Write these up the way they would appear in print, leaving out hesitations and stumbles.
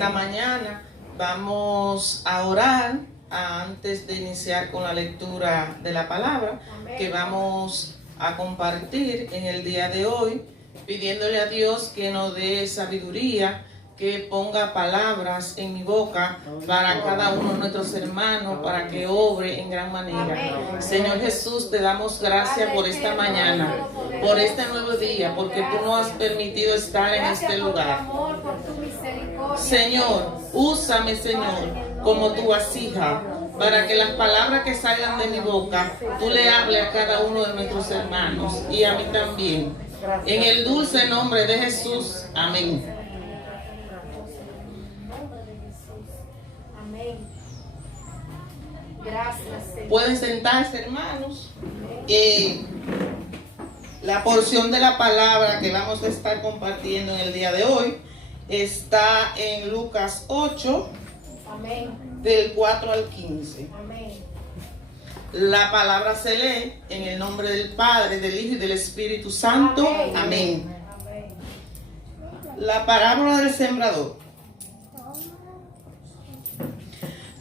esta mañana vamos a orar antes de iniciar con la lectura de la palabra que vamos a compartir en el día de hoy, pidiéndole a Dios que nos dé sabiduría, que ponga palabras en mi boca para cada uno de nuestros hermanos, para que obre en gran manera. Señor Jesús, te damos gracias por esta mañana, por este nuevo día, porque tú nos has permitido estar en este lugar. Señor, úsame, Señor, como tu vasija, para que las palabras que salgan de mi boca, tú le hables a cada uno de nuestros hermanos y a mí también. En el dulce nombre de Jesús, amén. Gracias, Señor. Pueden sentarse, hermanos. La porción de la palabra que vamos a estar compartiendo en el día de hoy está en Lucas 8, Amén. del 4 al 15. Amén. La palabra se lee en el nombre del Padre, del Hijo y del Espíritu Santo. Amén. Amén. Amén. La parábola del sembrador.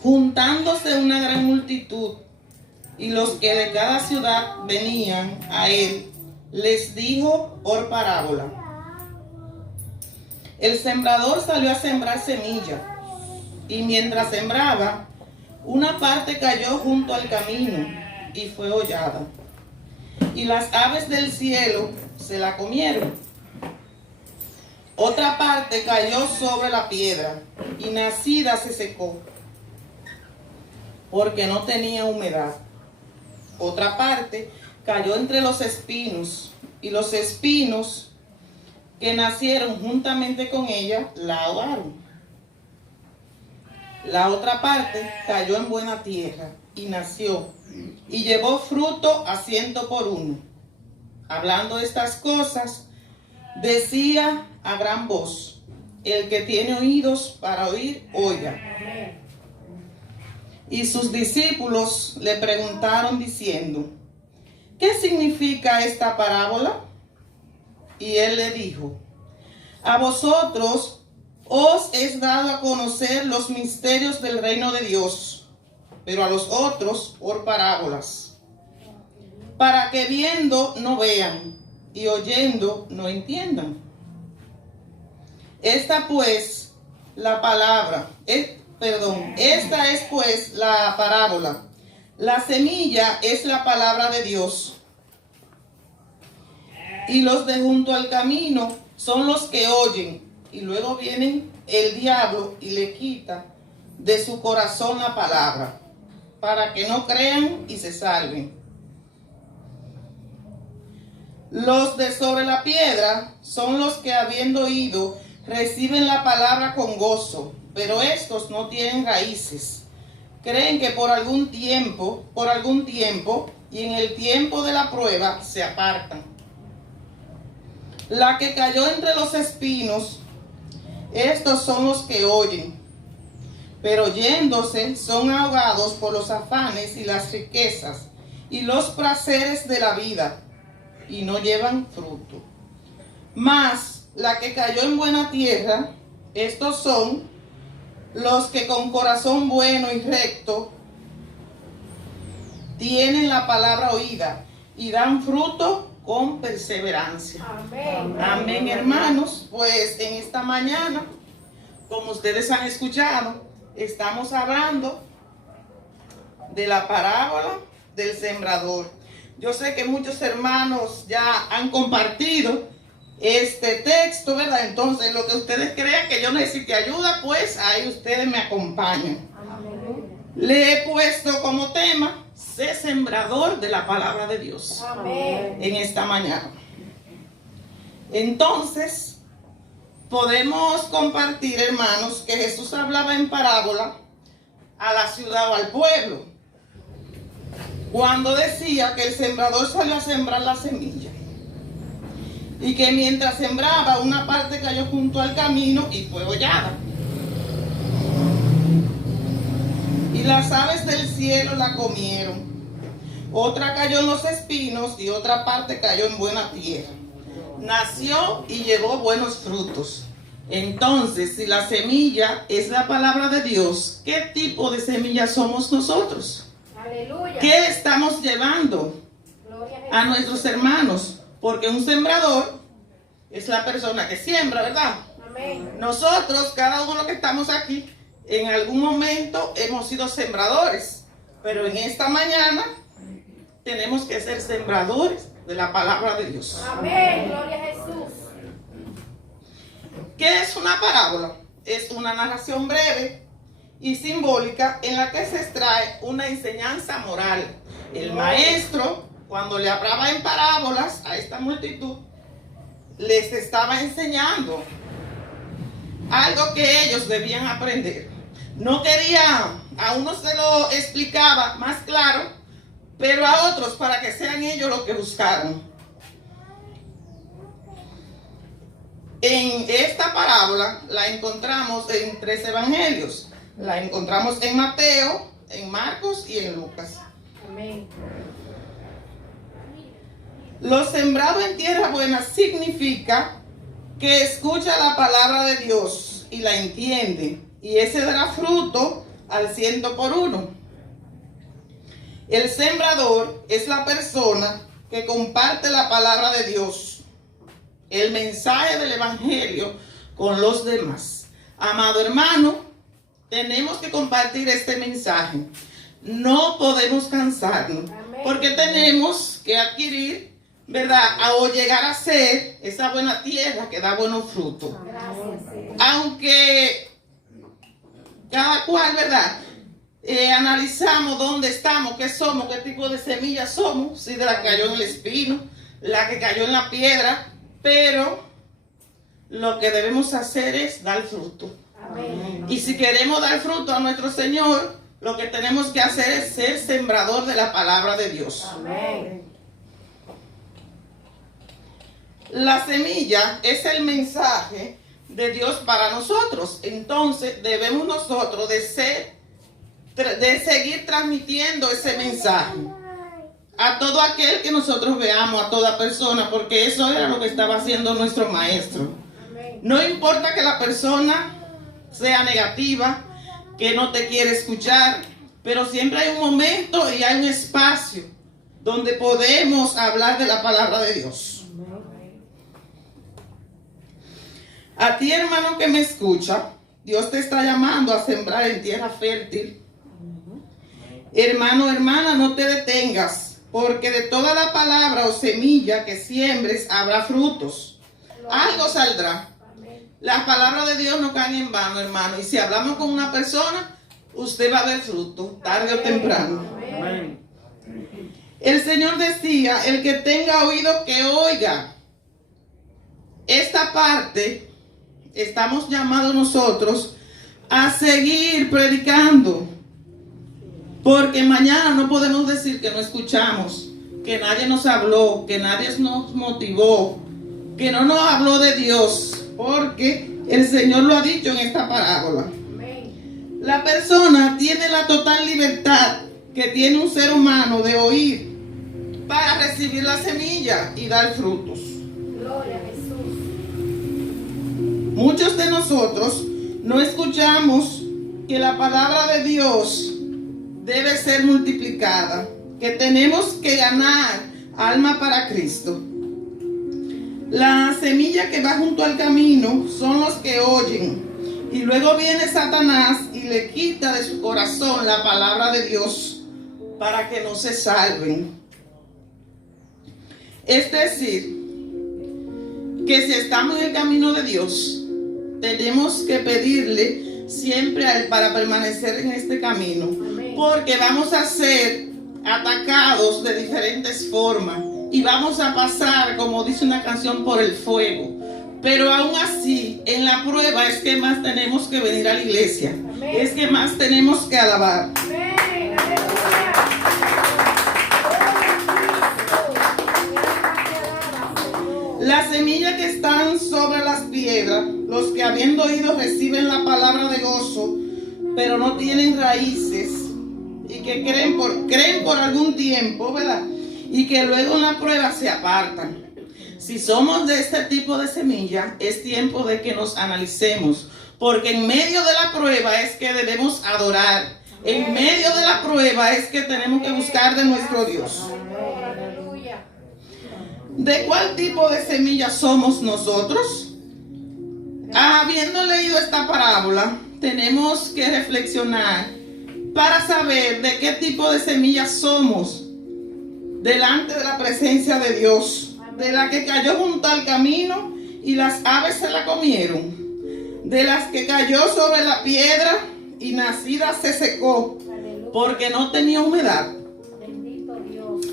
Juntándose una gran multitud y los que de cada ciudad venían a él, les dijo por parábola: el sembrador salió a sembrar semilla, y mientras sembraba, una parte cayó junto al camino y fue hollada, y las aves del cielo se la comieron. Otra parte cayó sobre la piedra, y nacida se secó, porque no tenía humedad. Otra parte cayó entre los espinos, y los espinos que nacieron juntamente con ella la ahogaron. La otra parte cayó en buena tierra y nació, y llevó fruto a 100 por uno. Hablando estas cosas, decía a gran voz: el que tiene oídos para oír, oiga. Y sus discípulos le preguntaron diciendo: ¿qué significa esta parábola? Y él le dijo: a vosotros os es dado a conocer los misterios del reino de Dios, pero a los otros por parábolas, para que viendo no vean y oyendo no entiendan. Esta es pues la parábola. La semilla es la palabra de Dios. Y los de junto al camino son los que oyen, y luego viene el diablo y le quita de su corazón la palabra, para que no crean y se salven. Los de sobre la piedra son los que, habiendo oído, reciben la palabra con gozo, pero estos no tienen raíces. Creen que por algún tiempo, y en el tiempo de la prueba se apartan. La que cayó entre los espinos, estos son los que oyen, pero yéndose son ahogados por los afanes y las riquezas y los placeres de la vida, y no llevan fruto. Mas la que cayó en buena tierra, estos son los que con corazón bueno y recto tienen la palabra oída y dan fruto con perseverancia. Amén. Amén, hermanos. Pues en esta mañana, como ustedes han escuchado, estamos hablando de la parábola del sembrador. Yo sé que muchos hermanos ya han compartido este texto, ¿verdad? Entonces, lo que ustedes crean que yo necesite ayuda, pues ahí ustedes me acompañan. Amén. Le he puesto como tema: sé sembrador de la palabra de Dios. Amén. En esta mañana. Entonces, podemos compartir, hermanos, que Jesús hablaba en parábola a la ciudad o al pueblo, cuando decía que el sembrador salió a sembrar la semilla, y que mientras sembraba, una parte cayó junto al camino y fue hollada, y las aves del cielo la comieron. Otra cayó en los espinos y otra parte cayó en buena tierra. Nació y llevó buenos frutos, Entonces, si la semilla es la palabra de Dios, ¿qué tipo de semilla somos nosotros? Aleluya. ¿Qué estamos llevando a nuestros hermanos? Porque un sembrador es la persona que siembra, ¿verdad? Amén. Nosotros, cada uno de los que estamos aquí, en algún momento hemos sido sembradores, pero en esta mañana tenemos que ser sembradores de la palabra de Dios. Amén. Gloria a Jesús. ¿Qué es una parábola? Es una narración breve y simbólica en la que se extrae una enseñanza moral. El maestro, cuando le hablaba en parábolas a esta multitud, les estaba enseñando algo que ellos debían aprender. No quería, a unos se lo explicaba más claro, pero a otros para que sean ellos los que buscaron. En esta parábola la encontramos en 3 evangelios. La encontramos en Mateo, en Marcos y en Lucas. Amén. Lo sembrado en tierra buena significa que escucha la palabra de Dios y la entiende, y ese dará fruto al 100%. El sembrador es la persona que comparte la palabra de Dios, el mensaje del evangelio con los demás. Amado hermano, tenemos que compartir este mensaje. No podemos cansarnos, porque tenemos que adquirir, ¿verdad? O llegar a ser esa buena tierra que da buenos frutos. Gracias, Señor. Aunque cada cual, ¿verdad? Analizamos dónde estamos, qué somos, qué tipo de semillas somos, si de la que cayó en el espino, la que cayó en la piedra, pero lo que debemos hacer es dar fruto. Amén. Y si queremos dar fruto a nuestro Señor, lo que tenemos que hacer es ser sembrador de la palabra de Dios. Amén. La semilla es el mensaje de Dios para nosotros. Entonces debemos nosotros de seguir transmitiendo ese mensaje a todo aquel que nosotros veamos, a toda persona, porque eso era lo que estaba haciendo nuestro maestro. Amén. No importa que la persona sea negativa, que no te quiere escuchar, pero siempre hay un momento y hay un espacio donde podemos hablar de la palabra de Dios. A ti, hermano que me escucha, Dios te está llamando a sembrar en tierra fértil. Hermano, hermana, no te detengas, porque de toda la palabra o semilla que siembres habrá frutos. Algo saldrá. Las palabras de Dios no caen en vano, hermano. Y si hablamos con una persona, usted va a ver fruto, tarde o temprano. Amén. El Señor decía, el que tenga oído que oiga. Esta parte estamos llamados nosotros a seguir predicando. Porque mañana no podemos decir que no escuchamos, que nadie nos habló, que nadie nos motivó, que no nos habló de Dios, porque el Señor lo ha dicho en esta parábola. Amén. La persona tiene la total libertad que tiene un ser humano de oír para recibir la semilla y dar frutos. Gloria a Jesús. Muchos de nosotros no escuchamos que la palabra de Dios debe ser multiplicada, que tenemos que ganar alma para Cristo. La semilla que va junto al camino son los que oyen, y luego viene Satanás y le quita de su corazón la palabra de Dios para que no se salven. Es decir, que si estamos en el camino de Dios, tenemos que pedirle siempre a Él para permanecer en este camino, porque vamos a ser atacados de diferentes formas y vamos a pasar, como dice una canción, por el fuego. Pero aún así, en la prueba es que más tenemos que venir a la iglesia. Amén. Es que más tenemos que alabar. Amén. Aleluya. Las semillas que están sobre las piedras, los que habiendo oído reciben la palabra de gozo, pero no tienen raíces, y que creen por algún tiempo, ¿verdad? Y que luego en la prueba se apartan. Si somos de este tipo de semilla, es tiempo de que nos analicemos, porque en medio de la prueba es que debemos adorar. En medio de la prueba es que tenemos que buscar de nuestro Dios. Aleluya. ¿De cuál tipo de semilla somos nosotros? Habiendo leído esta parábola, tenemos que reflexionar para saber de qué tipo de semilla somos delante de la presencia de Dios. De la que cayó junto al camino y las aves se la comieron. De las que cayó sobre la piedra y nacida se secó porque no tenía humedad. Bendito Dios.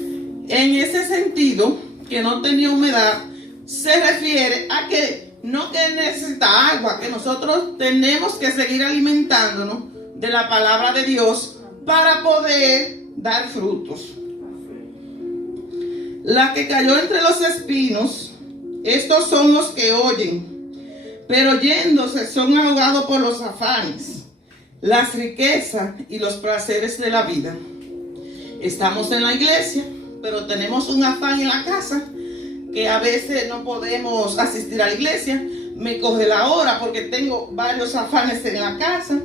En ese sentido, que no tenía humedad, se refiere a que no que necesita agua, que nosotros tenemos que seguir alimentándonos de la palabra de Dios para poder dar frutos. La que cayó entre los espinos, estos son los que oyen, pero yéndose son ahogados por los afanes, las riquezas y los placeres de la vida. Estamos en la iglesia, pero tenemos un afán en la casa, que a veces no podemos asistir a la iglesia. Me coge la hora porque tengo varios afanes en la casa.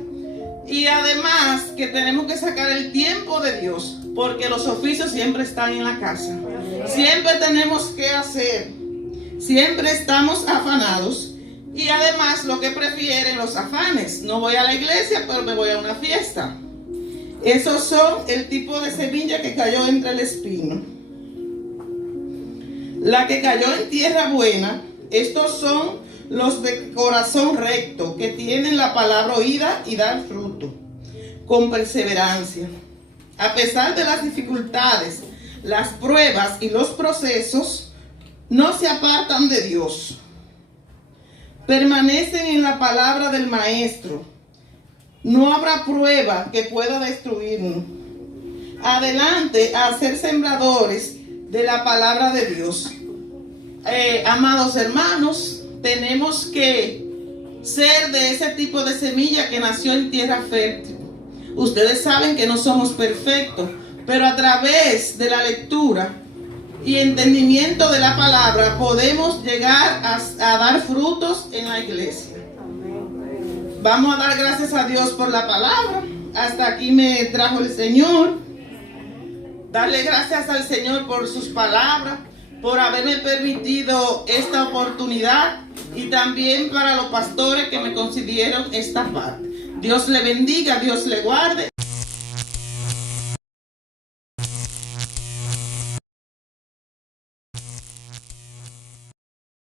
Y además que tenemos que sacar el tiempo de Dios, porque los oficios siempre están en la casa. Siempre tenemos que hacer, siempre estamos afanados. Y además lo que prefieren los afanes, no voy a la iglesia, pero me voy a una fiesta. Esos son el tipo de semilla que cayó entre el espino. La que cayó en tierra buena, estos son los de corazón recto, que tienen la palabra oída y dan fruto, con perseverancia. A pesar de las dificultades, las pruebas y los procesos, no se apartan de Dios. Permanecen en la palabra del Maestro. No habrá prueba que pueda destruirnos. Adelante a ser sembradores de la palabra de Dios. Amados hermanos, tenemos que ser de ese tipo de semilla que nació en tierra fértil. Ustedes saben que no somos perfectos, pero a través de la lectura y entendimiento de la palabra podemos llegar a dar frutos en la iglesia. Vamos a dar gracias a Dios por la palabra. Hasta aquí me trajo el Señor. Darle gracias al Señor por sus palabras, por haberme permitido esta oportunidad, y también para los pastores que me concedieron esta parte. Dios le bendiga, Dios le guarde.